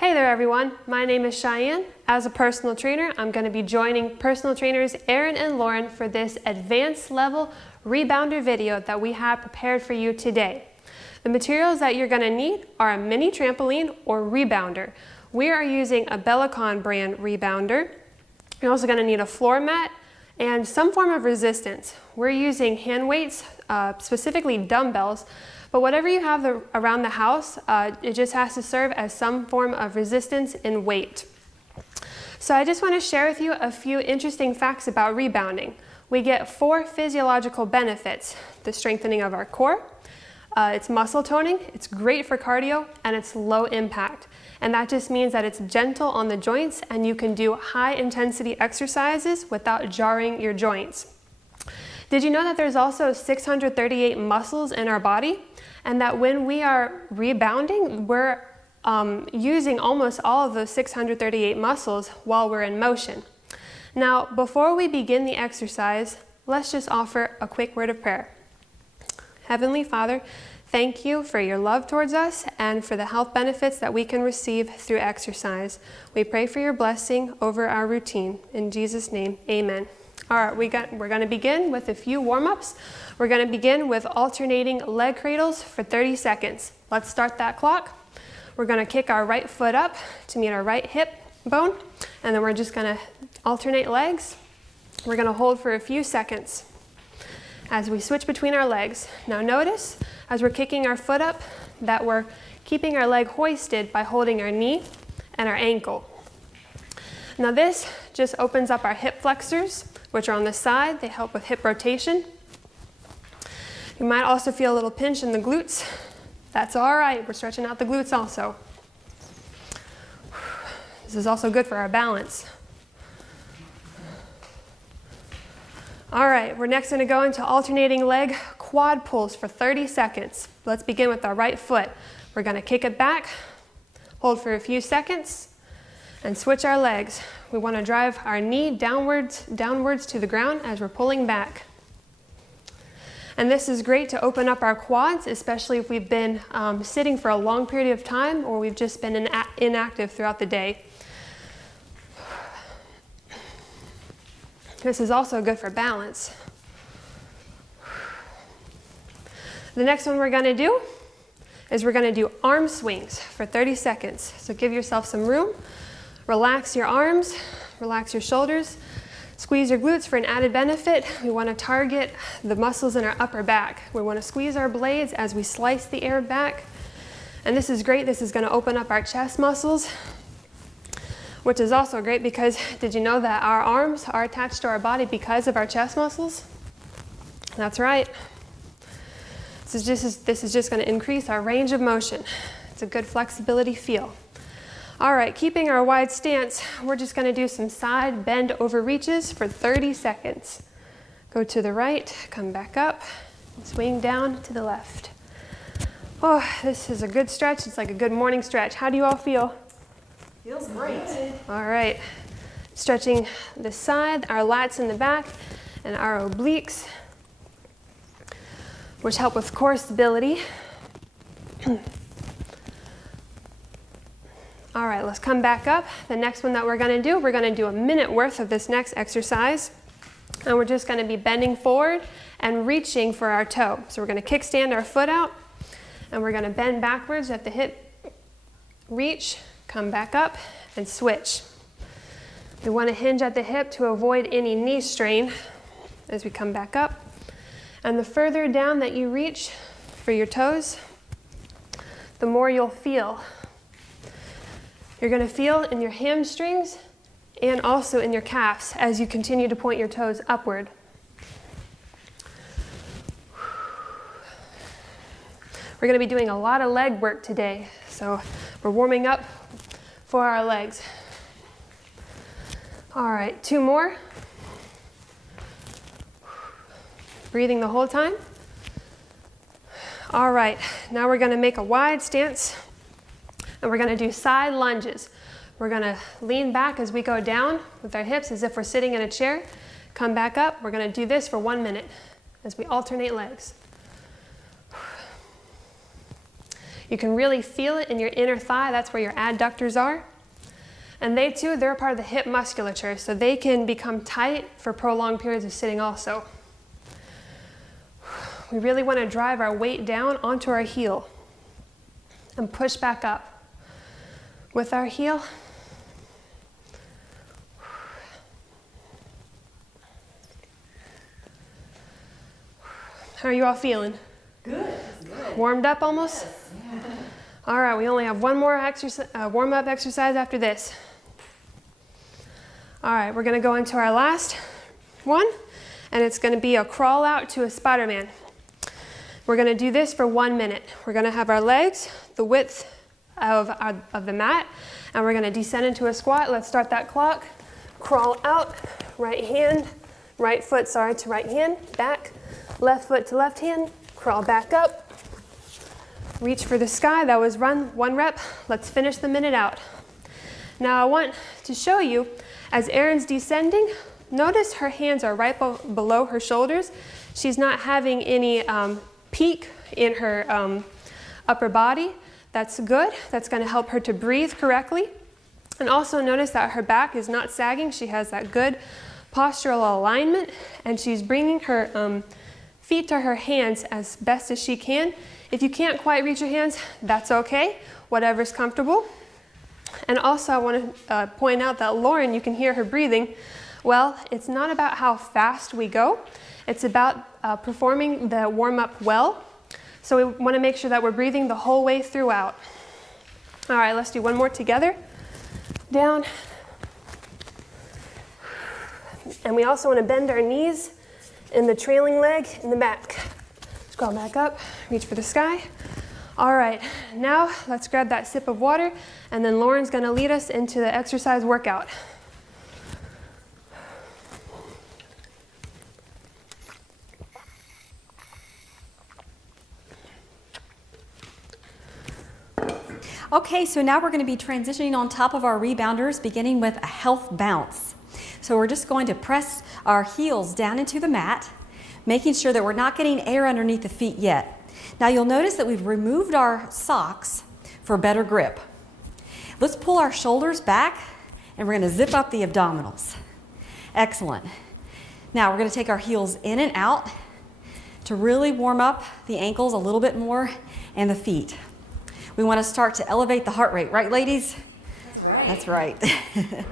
Hey there everyone, my name is Cheyenne. As a personal trainer, I'm going to be joining personal trainers Aaron and Lauren for this advanced level rebounder video that we have prepared for you today. The materials that you're going to need are a mini trampoline or rebounder. We are using a Bellicon brand rebounder. You're also going to need a floor mat and some form of resistance. We're using hand weights, specifically dumbbells, but whatever you have around the house, it just has to serve as some form of resistance and weight. So I just want to share with you a few interesting facts about rebounding. We get 4 physiological benefits: the strengthening of our core, it's muscle toning, it's great for cardio, and it's low impact. And that just means that it's gentle on the joints and you can do high intensity exercises without jarring your joints. Did you know that there's also 638 muscles in our body? And that when we are rebounding, we're using almost all of those 638 muscles while we're in motion. Now, before we begin the exercise, let's just offer a quick word of prayer. Heavenly Father, thank you for your love towards us and for the health benefits that we can receive through exercise. We pray for your blessing over our routine. In Jesus' name, amen. All right, we're going to begin with a few warm-ups. We're going to begin with alternating leg cradles for 30 seconds. Let's start that clock. We're going to kick our right foot up to meet our right hip bone, and then we're just going to alternate legs. We're going to hold for a few seconds as we switch between our legs. Now notice, as we're kicking our foot up, that we're keeping our leg hoisted by holding our knee and our ankle. Now this just opens up our hip flexors, which are on the side. They help with hip rotation. You might also feel a little pinch in the glutes. That's all right, we're stretching out the glutes also. This is also good for our balance. All right, we're next going to go into alternating leg quad pulls for 30 seconds. Let's begin with our right foot. We're going to kick it back, hold for a few seconds, and switch our legs. We want to drive our knee downwards to the ground as we're pulling back. And this is great to open up our quads, especially if we've been sitting for a long period of time or we've just been inactive throughout the day. This is also good for balance. The next one we're going to do is we're going to do arm swings for 30 seconds. So give yourself some room. Relax your arms, relax your shoulders, squeeze your glutes for an added benefit. We want to target the muscles in our upper back. We want to squeeze our blades as we slice the air back. And this is great. This is going to open up our chest muscles, which is also great because did you know that our arms are attached to our body because of our chest muscles? That's right. This is just going to increase our range of motion. It's a good flexibility feel. All right, keeping our wide stance, we're just going to do some side bend over reaches for 30 seconds. Go to the right, come back up, and swing down to the left. Oh, this is a good stretch. It's like a good morning stretch. How do you all feel? Feels great. All right, stretching the side, our lats in the back, and our obliques, which help with core stability. All right, let's come back up. The next one that we're going to do a minute worth of this next exercise. And we're just going to be bending forward and reaching for our toe. So we're going to kickstand our foot out, and we're going to bend backwards at the hip, reach, come back up, and switch. We want to hinge at the hip to avoid any knee strain as we come back up. And the further down that you reach for your toes, the more you'll feel. You're going to feel in your hamstrings and also in your calves as you continue to point your toes upward. We're going to be doing a lot of leg work today, so we're warming up for our legs. All right, 2 more. Breathing the whole time. All right, now we're going to make a wide stance. And we're going to do side lunges. We're going to lean back as we go down with our hips as if we're sitting in a chair. Come back up. We're going to do this for 1 minute as we alternate legs. You can really feel it in your inner thigh. That's where your adductors are. And they too, they're a part of the hip musculature, so they can become tight for prolonged periods of sitting also. We really want to drive our weight down onto our heel and push back up with our heel. How are you all feeling? Good. Good. Warmed up almost? Yes. Yeah. All right, we only have one more warm-up exercise after this. All right, we're gonna go into our last one, and it's gonna be a crawl out to a Spider-Man. We're gonna do this for 1 minute. We're gonna have our legs the width of the mat, and we're gonna descend into a squat. Let's start that clock. Crawl out, right foot to right hand, back, left foot to left hand, crawl back up, reach for the sky. That was one rep. Let's finish the minute out. Now I want to show you, as Erin's descending, notice her hands are right below her shoulders. She's not having any peak in her upper body. That's good. That's going to help her to breathe correctly. And also notice that her back is not sagging. She has that good postural alignment, and she's bringing her feet to her hands as best as she can. If you can't quite reach your hands, that's okay, whatever's comfortable. And also I want to point out that Lauren, you can hear her breathing. Well, it's not about how fast we go. It's about performing the warm-up well. So we want to make sure that we're breathing the whole way throughout. All right, let's do one more together. Down. And we also want to bend our knees in the trailing leg in the back. Scroll back up, reach for the sky. All right, now let's grab that sip of water, and then Lauren's going to lead us into the exercise workout. Okay, so now we're going to be transitioning on top of our rebounders, beginning with a health bounce. So we're just going to press our heels down into the mat, making sure that we're not getting air underneath the feet yet. Now you'll notice that we've removed our socks for better grip. Let's pull our shoulders back, and we're going to zip up the abdominals. Excellent. Now we're going to take our heels in and out to really warm up the ankles a little bit more and the feet. We want to start to elevate the heart rate, right, ladies? That's right. That's right.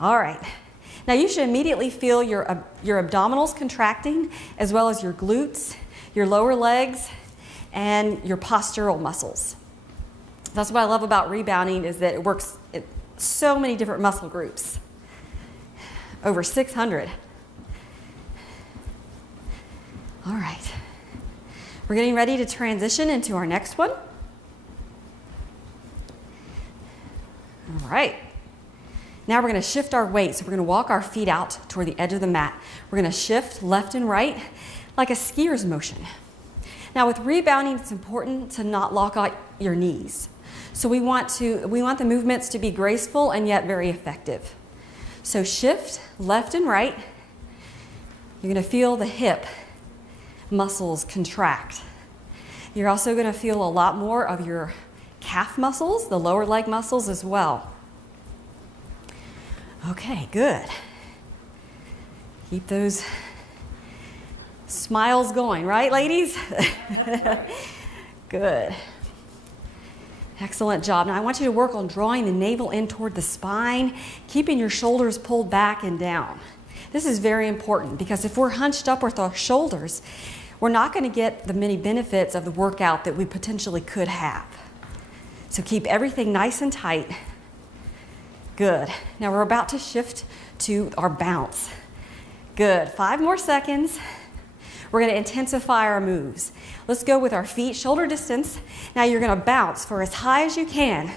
All right. Now you should immediately feel your abdominals contracting, as well as your glutes, your lower legs, and your postural muscles. That's what I love about rebounding, is that it works in so many different muscle groups. Over 600. All right. We're getting ready to transition into our next one. All right. Now we're going to shift our weight. So we're going to walk our feet out toward the edge of the mat. We're going to shift left and right like a skier's motion. Now with rebounding, it's important to not lock out your knees. So we want the movements to be graceful and yet very effective. So shift left and right. You're going to feel the hip muscles contract. You're also going to feel a lot more of your calf muscles, the lower leg muscles as well. Okay, good. Keep those smiles going, right, ladies? Good. Excellent job. Now I want you to work on drawing the navel in toward the spine, keeping your shoulders pulled back and down. This is very important, because if we're hunched up with our shoulders, we're not going to get the many benefits of the workout that we potentially could have. So keep everything nice and tight. Good. Now we're about to shift to our bounce. Good. 5 more seconds. We're going to intensify our moves. Let's go with our feet shoulder distance. Now you're going to bounce for as high as you can.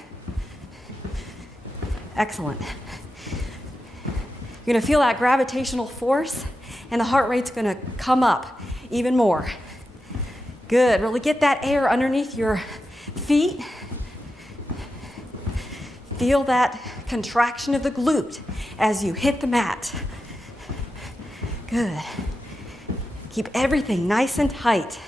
Excellent. You're going to feel that gravitational force, and the heart rate's going to come up even more. Good. Really get that air underneath your feet. Feel that contraction of the glute as you hit the mat. Good. Keep everything nice and tight.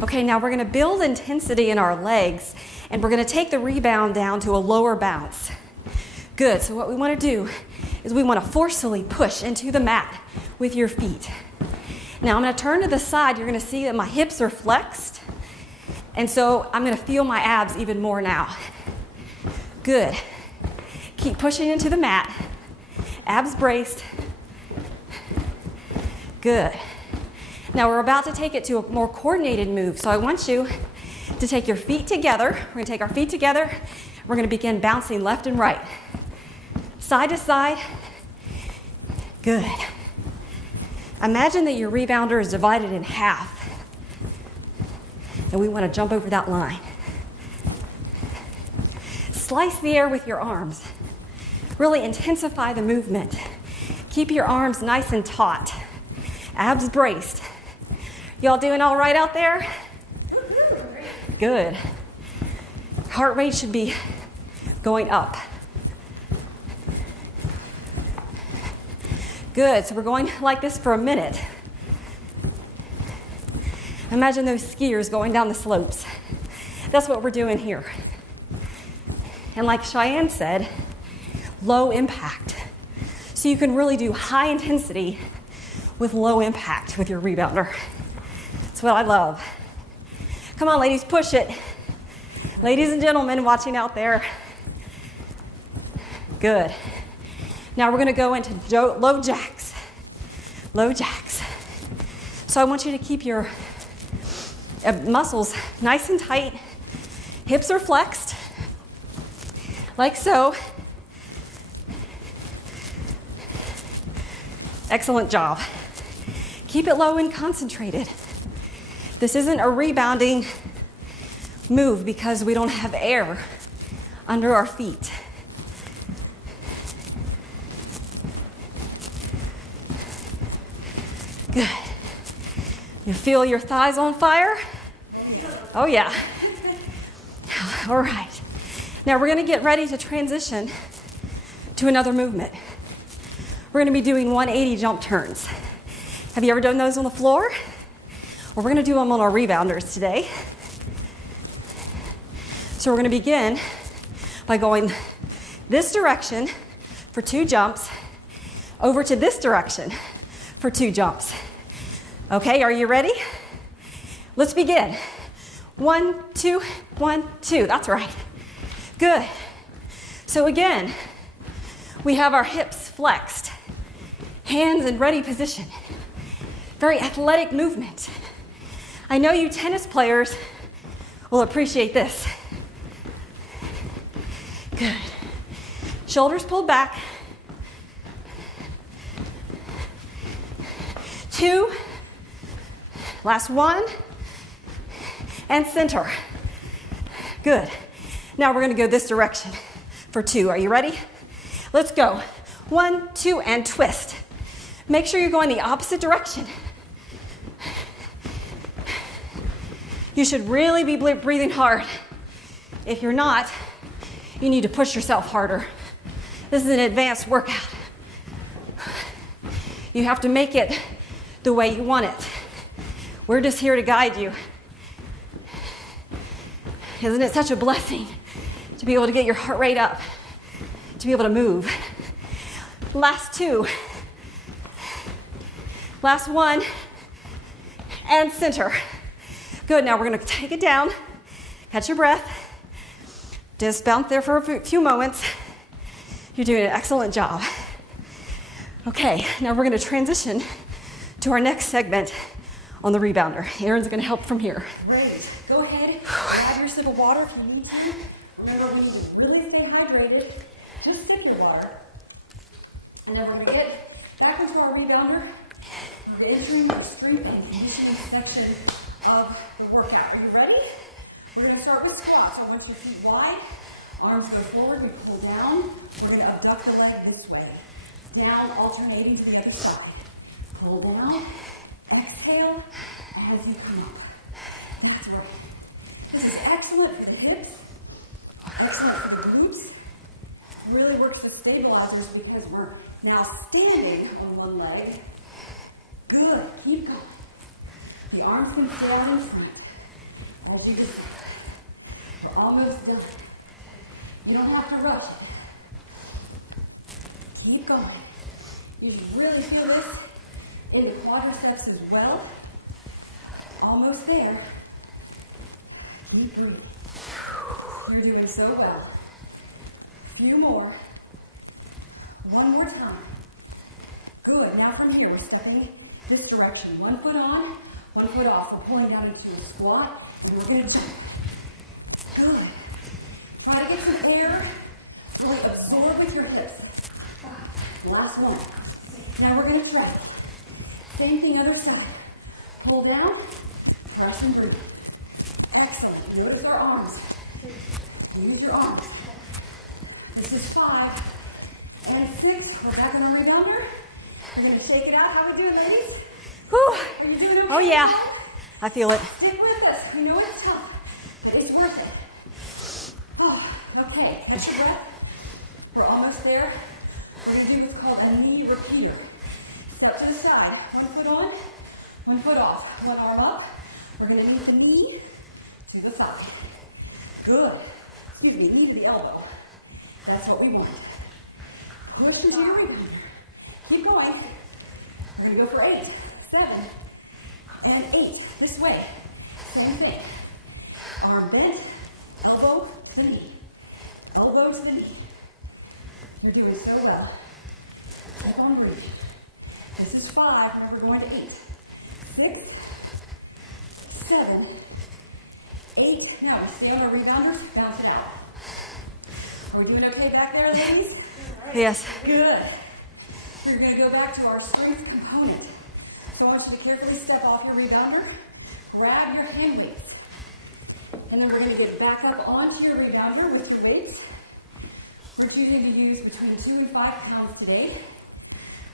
Okay, now we're gonna build intensity in our legs, and we're gonna take the rebound down to a lower bounce. Good, so what we wanna do is we wanna forcefully push into the mat with your feet. Now I'm gonna turn to the side. You're gonna see that my hips are flexed, and so I'm gonna feel my abs even more now. Good. Keep pushing into the mat. Abs braced. Good. Now we're about to take it to a more coordinated move, so I want you to take your feet together. We're gonna take our feet together. We're gonna begin bouncing left and right. Side to side. Good. Imagine that your rebounder is divided in half, and we want to jump over that line. Slice the air with your arms. Really intensify the movement. Keep your arms nice and taut. Abs braced. Y'all doing all right out there? Good. Heart rate should be going up. Good, so we're going like this for a minute. Imagine those skiers going down the slopes. That's what we're doing here. And like Cheyenne said, low impact. So you can really do high intensity with low impact with your rebounder. That's what I love. Come on, ladies, push it. Ladies and gentlemen watching out there. Good. Now we're gonna go into low jacks. Low jacks. So I want you to keep your muscles nice and tight. Hips are flexed, like so. Excellent job. Keep it low and concentrated. This isn't a rebounding move because we don't have air under our feet. Good. You feel your thighs on fire? Oh yeah. All right. Now we're going to get ready to transition to another movement. We're going to be doing 180 jump turns. Have you ever done those on the floor? Well, we're going to do them on our rebounders today. So we're going to begin by going this direction for 2 jumps, over to this direction for 2 jumps. Okay, are you ready? Let's begin. 1, 2, 1, 2. That's right. Good. So again, we have our hips flexed, hands in ready position. Very athletic movement. I know you tennis players will appreciate this. Good. Shoulders pulled back. 2. Last 1. And center. Good. Now we're going to go this direction for 2. Are you ready? Let's go. 1, 2, and twist. Make sure you're going the opposite direction. You should really be breathing hard. If you're not, you need to push yourself harder. This is an advanced workout. You have to make it the way you want it. We're just here to guide you. Isn't it such a blessing to be able to get your heart rate up, to be able to move? Last 2. Last 1. And center. Good, now we're gonna take it down, catch your breath. Just bounce there for a few moments. You're doing an excellent job. Okay, now we're gonna transition to our next segment on the rebounder. Erin's gonna help from here. Great. Go ahead, grab your sip of water if you need to. Remember, we need to really stay hydrated. Just sip your water. And then we're gonna get back into our rebounder. We're entering the strength and conditioning section of the workout. Are you ready? We're gonna start with squats. I want your feet wide. Arms go forward, we pull down. We're gonna abduct the leg this way. Down, alternating to the other side. Pull down, exhale as you come up. That's work. This is excellent for the hips, excellent for the glutes. Really works with stabilizers because we're now standing on one leg. Good, keep going. The arms can stay out in front. As you just, we're almost done. You don't have to rush. Keep going. You should really feel this in your quadriceps as well. Almost there. Keep breathing. You're doing so well. A few more. One more time. Good. Now from here, we're stepping this direction. 1 foot on, 1 foot off. We're pulling down into a squat, and we're going to jump. Good. Try to get some air. Really absorb with your hips. Last one. Now we're going to try. Same thing other side. Pull down, press and breathe. Excellent. Notice our arms. Use your arms. This is 5 and 6. We're back in the rebounder. We're going to shake it out. How are we doing, ladies? Whew. Are you doing okay? Oh yeah, I feel it. Stick with us. We know it's tough, but it's worth it. Oh, okay, catch your breath. We're almost there. We're going to do what's called a knee repeater. Step to the side. 1 foot on, 1 foot off. One arm up. We're going to move the knee to the side. Good. Excuse me, knee to the elbow. That's what we want. Push the knee. Keep going. We're going to go for 8, 7, and 8. This way. Same thing. Arm bent, elbow to knee. Elbow to knee. You're doing so well. Step on breathe. This is 5, now we're going to 8. 6, 7, 8. Now stay on the rebounders, bounce it out. Are we doing okay back there, ladies? Right. Yes. Good. We're going to go back to our strength component. So I want you to carefully step off your rebounder, grab your hand weights, and then we're going to get back up onto your rebounder with your weights. We're choosing to use between 2 and 5 pounds today.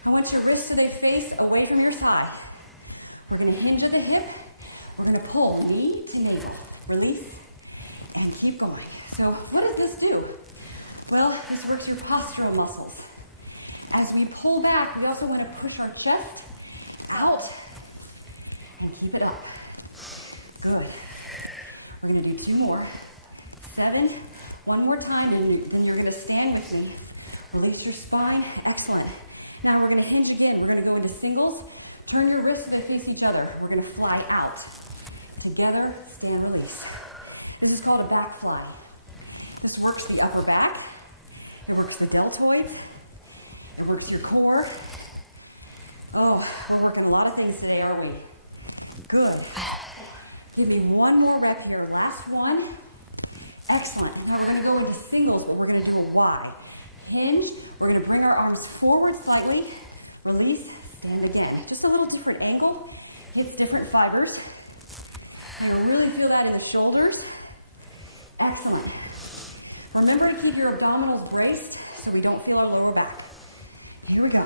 I want your wrists so they face away from your thighs. We're going to hinge at the hip. We're going to pull knee to navel. Release and keep going. So what does this do? Well, this works your postural muscles. As we pull back, we also want to push our chest out and keep it up. Good. We're going to do 2 more. 7. One more time, and then you're going to stand with me. Release your spine. Excellent. Now we're going to hinge again. We're going to go into singles. Turn your wrists to face each other. We're going to fly out. Together, stand release. This is called a back fly. This works the upper back. It works the deltoid. It works your core. Oh, we're working a lot of things today, aren't we? Good. Give me 1 more rep here. Last one. Excellent. Now we're going to go into singles, but we're going to do a wide. Hinge. We're going to bring our arms forward slightly. Release. Stand again. Just a little different angle. Hits different fibers. And really feel that in the shoulders. Excellent. Remember to keep your abdominals braced so we don't feel our lower back. Here we go.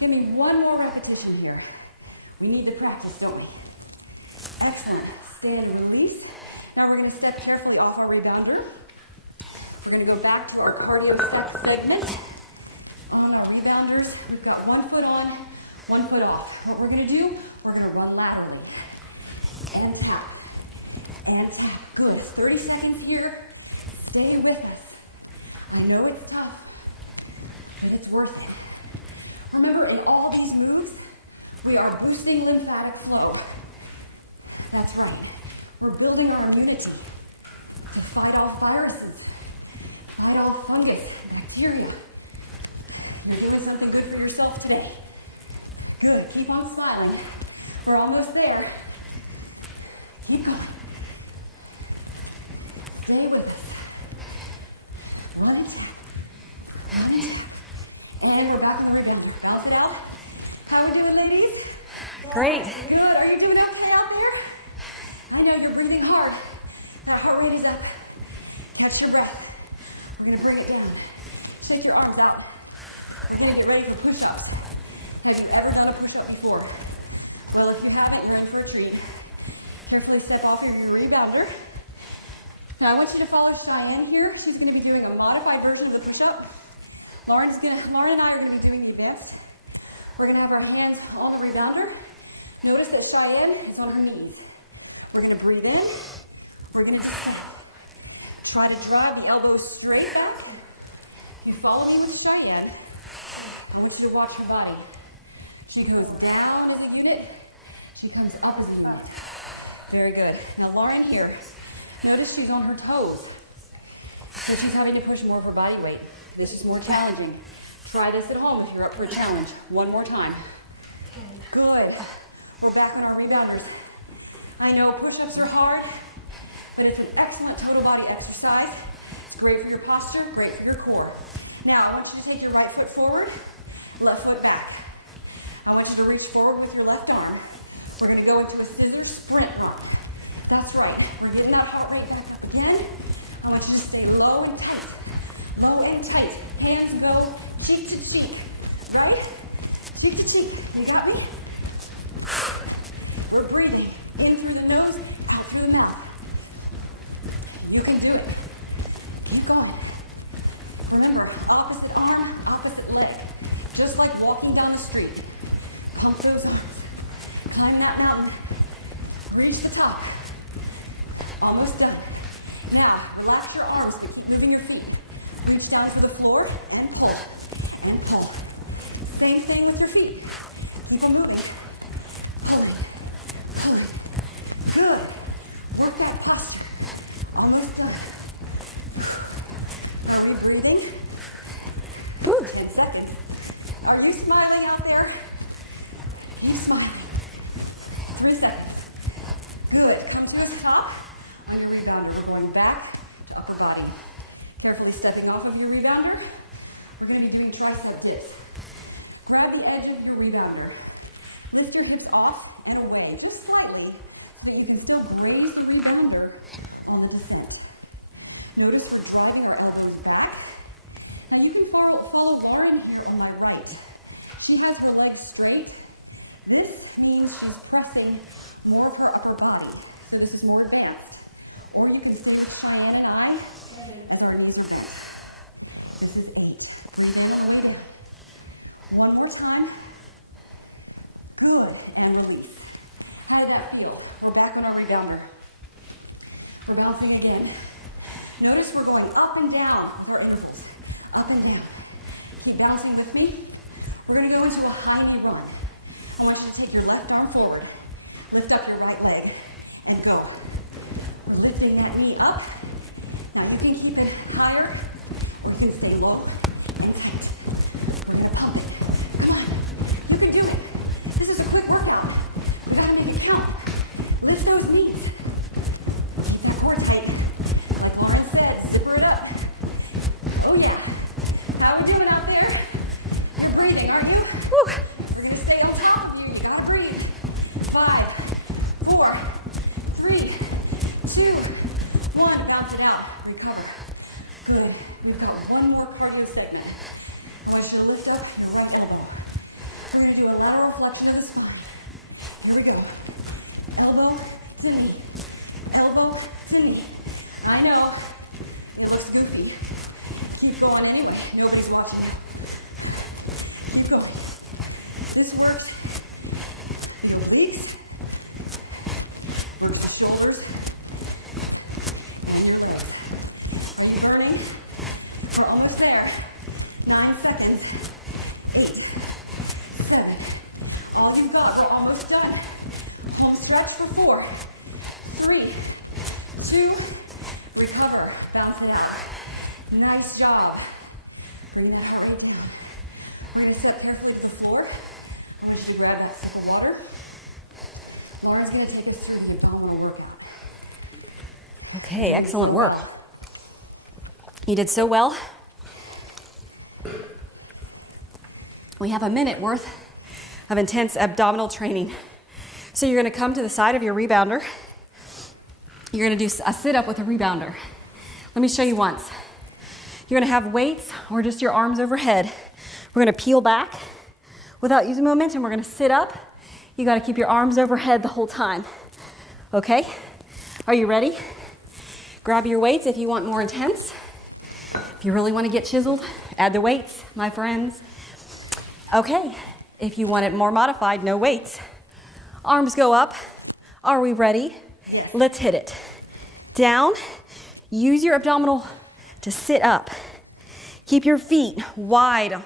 Give me 1 more repetition here. We need to practice, don't we? Excellent. Stand and release. Now we're going to step carefully off our rebounder. We're going to go back to our cardio step segment. On our rebounders, we've got 1 foot on, 1 foot off. What we're going to do, we're going to run laterally. And tap. And tap. Good. 30 seconds here. Stay with us. I know it's tough, but it's worth it. Remember, in all these moves, we are boosting lymphatic flow. That's right. We're building our immunity to fight off viruses, fight off fungus, bacteria. You're doing something good for yourself today. Good. Keep on smiling. We're almost there. Keep going. Stay with us. 1, 2, and we're back when we're down. Bounce it out. How are we doing, ladies? Great. Are you doing okay out there? I know you're breathing hard. Now heart rate is up. Catch your breath. We're going to bring it down. Shake your arms out. You're going to get ready for push-ups. Have you ever done a push-up before? Well, if you haven't, you're in for a treat. Carefully step off your rebounder. Now I want you to follow Cheyenne here. She's going to be doing a modified version of the push-up. Lauren and I are going to be doing the best. We're going to have our hands on the rebounder. Notice that Cheyenne is on her knees. We're gonna breathe in. We're gonna try to drive the elbows straight back. You follow me with Cheyenne. I want you to watch her body. She goes down as a unit. She comes up as a unit. Very good. Now Lauren here. Notice she's on her toes. So she's having to push more of her body weight. This is more challenging. Try this at home if you're up for a challenge. One more time. Good. We're back on our rebounders. I know push-ups are hard, but it's an excellent total body exercise. It's great for your posture, great for your core. Now, I want you to take your right foot forward, left foot back. I want you to reach forward with your left arm. We're going to go into a scissor sprint run. That's right. We're getting that heart rate up again. I want you to stay low and tight. Low and tight. Hands go cheek to cheek. Right? Cheek to cheek. You got me? We're breathing. In through the nose, out through the mouth. You can do it. Keep going. Remember, opposite arm, opposite leg. Just like walking down the street. Pump those arms. Climb that mountain. Reach the top. Almost done. Now, relax your arms. Keep moving your feet. Reach down to the floor and pull. And pull. Same thing with your feet. Keep them moving. Good. Good. Good. Work that posture. Almost done. Are we breathing? 10 seconds. Are you smiling out there? You smile. 3 seconds. Good. Come to the top. On your rebounder, we're going back to upper body. Carefully stepping off of your rebounder. We're going to be doing tricep dips. Grab the edge of your rebounder. Lift your hips off and away, just slightly, so that you can still raise the rebounder on the descent. Notice we're driving our elbows back. Now you can follow Lauren here on my right. She has her legs straight. This means she's pressing more of her upper body, so this is more advanced. Or you can put Cheyenne and I at our knees again. This is 8. Breathe in and away. One more time. Good. And release. How did that feel? We're back on our rebounder. We're bouncing again. Notice we're going up and down with our ankles. Up and down. Keep bouncing with me. We're going to go into a high knee run. I want you to take your left arm forward. Lift up your right leg. And go. We're lifting that knee up. Now you can keep it higher or you can stay lower and tight. We're going to pump it. Come on. You can do it. This is a quick workout. You gotta make it count. Lift those knees. Keep that core tight. Like Lauren said, zipper it up. Oh yeah. How are we doing out there? You're breathing, aren't you? Woo. We're gonna stay on top of you. You gotta breathe. 5, 4, 3, 2, 1. Bounce it out. Recover. Good. We've got one more cardio segment. I want you to lift up your right elbow. We're going to do a lateral flexion of the spine. Here we go. Elbow to knee. Elbow to knee. I know it was goofy. Keep going anyway. Nobody's watching. Keep going. This works. You release. Work your shoulders. And your legs. Are you burning? We're almost there. 9 seconds. 8. 7. All you've got, we're almost done. Home stretch for 4, 3, 2, recover, bounce it out. Nice job. Bring that heart rate down. We're going to step carefully to the floor. I want you to grab that cup of water. Laura's going to take us through the abdominal workout. Okay, excellent work. You did so well. We have a minute worth of intense abdominal training. So you're going to come to the side of your rebounder. You're going to do a sit-up with a rebounder. Let me show you once. You're going to have weights or just your arms overhead. We're going to peel back without using momentum. We're going to sit up. You got to keep your arms overhead the whole time. Okay? Are you ready? Grab your weights if you want more intense. If you really want to get chiseled, add the weights, my friends. Okay, if you want it more modified, no weights. Arms go up. Are we ready? Let's hit it. Down. Use your abdominal to sit up. Keep your feet wide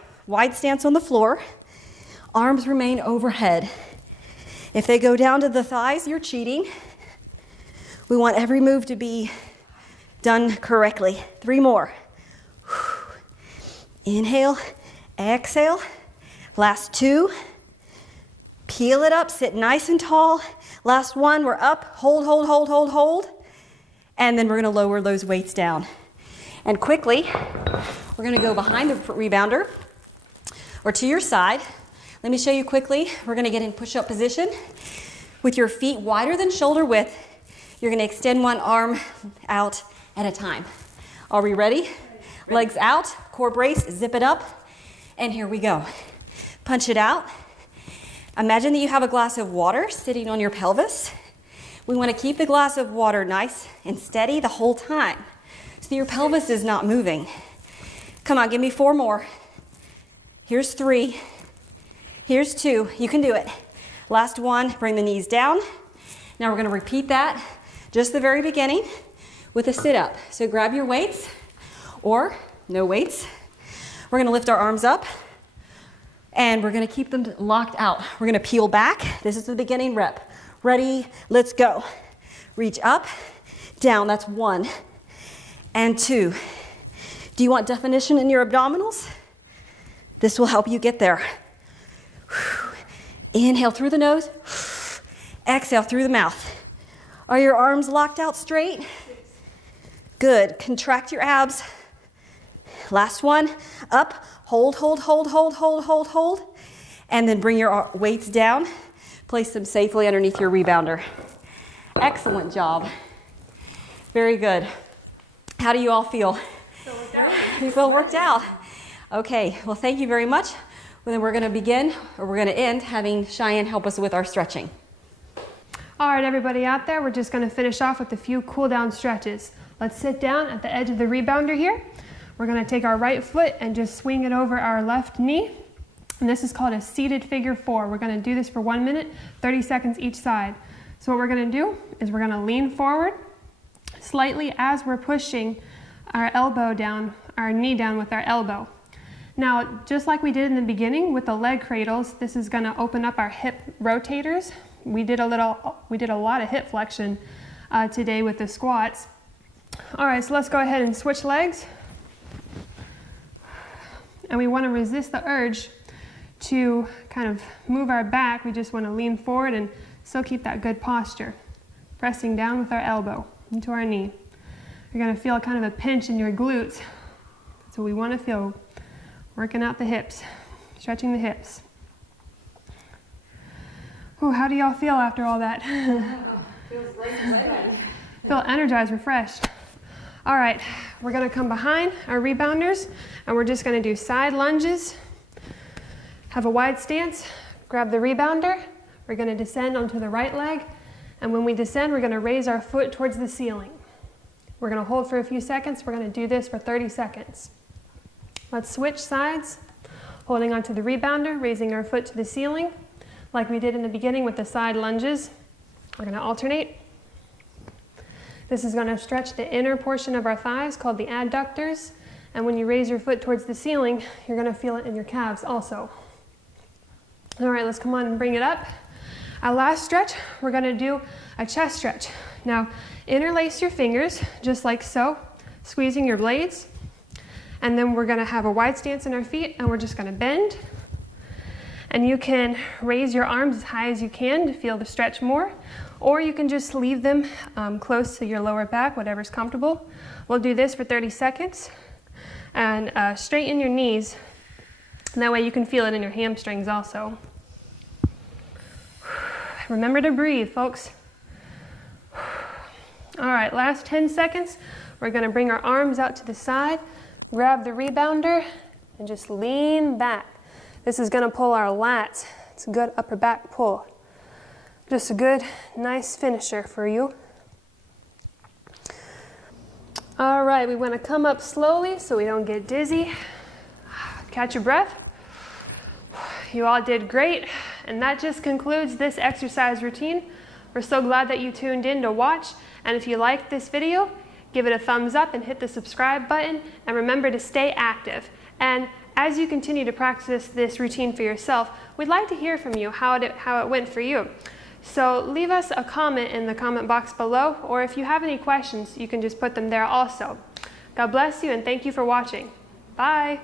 stance on the floor. Arms remain overhead. If they go down to the thighs, you're cheating. We want every move to be done correctly. 3 more. Inhale, exhale. Last 2. Peel it up, sit nice and tall. Last 1, we're up, hold, hold, hold, hold, hold. And then we're gonna lower those weights down. And quickly, we're gonna go behind the rebounder or to your side. Let me show you quickly. We're gonna get in push-up position. With your feet wider than shoulder width, you're gonna extend one arm out at a time. Are we ready? Legs out, core brace, zip it up, and here we go. Punch it out. Imagine that you have a glass of water sitting on your pelvis. We want to keep the glass of water nice and steady the whole time so your pelvis is not moving. Come on, give me 4 more. Here's 3. Here's 2. You can do it. Last 1, bring the knees down. Now we're going to repeat that, just the very beginning, with a sit-up. So grab your weights, or no weights. We're going to lift our arms up. And we're gonna keep them locked out. We're gonna peel back. This is the beginning rep. Ready, let's go. Reach up, down, that's 1 and 2. Do you want definition in your abdominals? This will help you get there. Inhale through the nose, exhale through the mouth. Are your arms locked out straight? Good, contract your abs. Last 1, up, hold, hold, hold, hold, hold, hold, hold. And then bring your weights down. Place them safely underneath your rebounder. Excellent job. Very good. How do you all feel? You feel worked out? Okay, well thank you very much. Well, then we're gonna begin, or we're gonna end having Cheyenne help us with our stretching. All right, everybody out there, we're just gonna finish off with a few cool down stretches. Let's sit down at the edge of the rebounder here. We're gonna take our right foot and just swing it over our left knee. And this is called a seated figure 4. We're gonna do this for 1 minute, 30 seconds each side. So what we're gonna do is we're gonna lean forward slightly as we're pushing our elbow down, our knee down with our elbow. Now, just like we did in the beginning with the leg cradles, this is gonna open up our hip rotators. We did a lot of hip flexion today with the squats. All right, so let's go ahead and switch legs. And we want to resist the urge to kind of move our back. We just want to lean forward and still keep that good posture. Pressing down with our elbow into our knee. You're going to feel kind of a pinch in your glutes. So we want to feel working out the hips, stretching the hips. Ooh, how do y'all feel after all that? Feels great and light. Feel energized, refreshed. All right, we're gonna come behind our rebounders and we're just gonna do side lunges. Have a wide stance, grab the rebounder. We're gonna descend onto the right leg. And when we descend, we're gonna raise our foot towards the ceiling. We're gonna hold for a few seconds. We're gonna do this for 30 seconds. Let's switch sides, holding onto the rebounder, raising our foot to the ceiling, like we did in the beginning with the side lunges. We're gonna alternate. This is going to stretch the inner portion of our thighs called the adductors. And when you raise your foot towards the ceiling, you're going to feel it in your calves also. All right, let's come on and bring it up. Our last stretch, we're going to do a chest stretch. Now, interlace your fingers just like so, squeezing your blades. And then we're going to have a wide stance in our feet and we're just going to bend. And you can raise your arms as high as you can to feel the stretch more. Or you can just leave them close to your lower back, whatever's comfortable. We'll do this for 30 seconds. And straighten your knees. And that way you can feel it in your hamstrings also. Remember to breathe, folks. All right, last 10 seconds. We're gonna bring our arms out to the side, grab the rebounder, and just lean back. This is gonna pull our lats. It's a good upper back pull. Just a good, nice finisher for you. All right, we want to come up slowly so we don't get dizzy. Catch your breath. You all did great. And that just concludes this exercise routine We're so glad that you tuned in to watch, and if you liked this video, give it a thumbs up and hit the subscribe button, and remember to stay active. And as you continue to practice this routine for yourself, we'd like to hear from you how it went for you. So leave us a comment in the comment box below, or if you have any questions, you can just put them there also. God bless you, and thank you for watching. Bye.